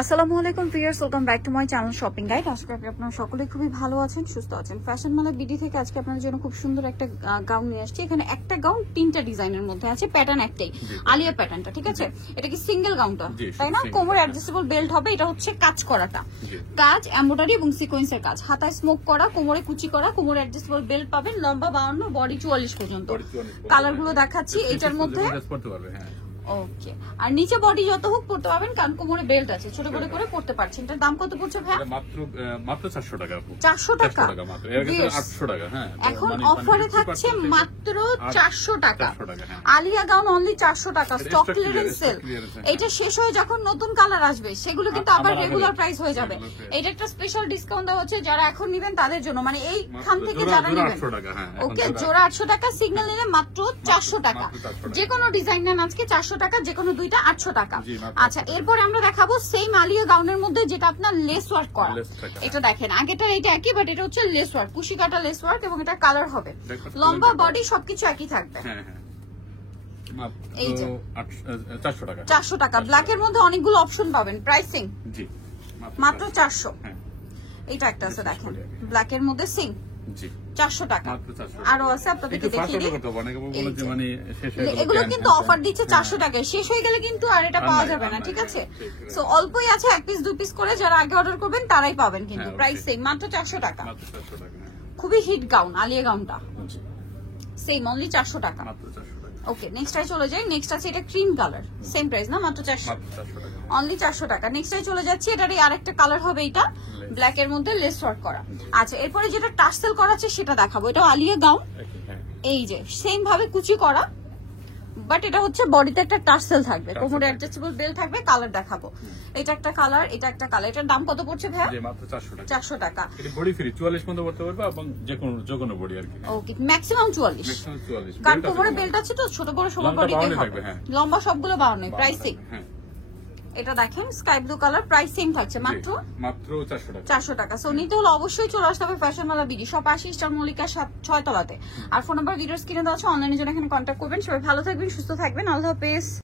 আসসালামু আলাইকুম viewers, welcome back to my channel shopping guide. আশা করি আপনারা সকলে খুবই ভালো আছেন, সুস্থ আছেন। ফ্যাশন মালা বিডি থেকে আজকে আপনাদের জন্য খুব সুন্দর একটা গাউন নিয়ে আসছি। এখানে একটা গাউন তিনটা ডিজাইনের মধ্যে আছে, প্যাটার্ন একটাই, আলিয়া প্যাটার্নটা। ঠিক আছে, এটা কি সিঙ্গেল গাউনটা তাই না? কোমর অ্যাডজাস্টেবল বেল্ট হবে। এটা হচ্ছে কাজ করাটা, কাজ এমব্রয়ডারি এবং সিকোয়েন্সের কাজ, হাতায় স্মোক করা, কোমরে কুচি করা, কোমর অ্যাডজাস্টেবল বেল্ট পাবেন। লম্বা 52, বডি 44 পর্যন্ত। কালার গুলো দেখাচ্ছি এটার মধ্যে। ওকে, আর নিচে বডি যত হোক পড়তে পারবেন, কারণ কোমরে বেল্ট আছে, ছোট বড় করে পড়তে পারছেন। এটার দাম কত পড়ছে ভাই? মাত্র 400 টাকা। 400 টাকা মাত্র, এর আগে 800 টাকা। হ্যাঁ, এখন অফারে থাকছে মাত্র 400 টাকা। আলিয়া গাউন অনলি 400 টাকা, স্টক ক্লিয়ারেন্স সেল। এটা শেষ হয়ে যখন নতুন কালার আসবে সেগুলো কিন্তু আবার রেগুলার প্রাইস হয়ে যাবে। এটা একটা স্পেশাল ডিসকাউন্ট দেওয়া হচ্ছে যারা এখন নেবেন তাদের জন্য, মানে এইখান থেকে যারা নেবেন। ওকে, জোড়া 800 টাকা, সিগন্যাল নিলে মাত্র 400 টাকা। যে কোনো ডিজাইন নেন আজকে 400 টাকা, যে কোনো দুইটা 800 টাকা। আচ্ছা, এরপরে আমরা দেখাবো সেম আলিয়া গাউনের মধ্যে যেটা আপনার লেস ওয়ার্ক করা। এটা দেখেন, আগেটার এটা একই, বাট এটা হচ্ছে লেস ওয়ার্ক, কুশি কাটা লেস ওয়ার্ক, এবং এটা কালার হবে। লম্বা বডি সবকিছু একই থাকবে। এই যে 400 টাকা। ব্ল্যাকের মধ্যে অনেকগুলো অপশন পাবেন। প্রাইসিং মাত্র 400। এটা একটা আছে দেখেন, ব্ল্যাকের মধ্যে সিং 400 টাকা। আরো আছে, আপনাদেরকে দেখিয়ে দিই। এগুলো কিন্তু অফার দিচ্ছে 400 টাকায়, শেষ হয়ে গেলে কিন্তু আর এটা পাওয়া যাবে না। ঠিক আছে, সো অল্পই আছে, 1 পিস 2 পিস করে যারা আগে অর্ডার করবেন তারাই পাবেন। কিন্তু প্রাইস সেম, মাত্র 400 টাকা। খুবই হিট গাউন, আলিয়া গাউনটা সেম, অনলি 400 টাকা। ওকে, নেক্সটটাই চলে যাই। নেক্সট আছে এটা ক্রিম কালার, সেম প্রাইস না, মাত্র 400, অনলি 400 টাকা। নেক্সটটাই চলে যাচ্ছি, এটারই আরেকটা কালার হবে, এটা ব্ল্যাক এর মধ্যে লেস ওয়ার্ক করা। আচ্ছা, এরপরে যেটা টার্সেল করা আছে সেটা দেখাবো। এটা আলিয়া গাউন, এই যে সেম ভাবে কুচি করা, বাট এটা হচ্ছে বডিতে একটা টার্সেল থাকবে, কোমরে অ্যাডজাস্টেবল বেল্ট থাকবে। কালার দেখাবো, এটা একটা কালার, এটা একটা কালার। এটার দাম কত পড়ছে ভাই? মাত্র 400 টাকা। 400 টাকা। এটা বডি ফ্রি 44 পর্যন্ত পড়তে পারবে, এবং যে কোনো বডি আর কি। ওকে, ম্যাক্সিমাম 44, কারণ কোমরে বেল্ট আছে তো, ছোট বড় সবার বডিতে হবে। লম্বা সবগুলো 52। প্রাইসিং এটা দেখেন, sky blue colour, price same থাকছে, মাত্র 400 টাকা। 400 টাকা। সো নিতে হলে অবশ্যই চলে আসতে হবে ফ্যাশন মালা বিডি, শপ 80 স্টার মল্লিকা 6 তলাতে। আর ফোন নাম্বার ভিডিওস কিনে দেওয়া আছে, অনলাইনে জন্য এখানে কন্ট্যাক্ট করবেন। সবাই ভালো থাকবেন, সুস্থ থাকবেন, আল্লাহ হাফেজ।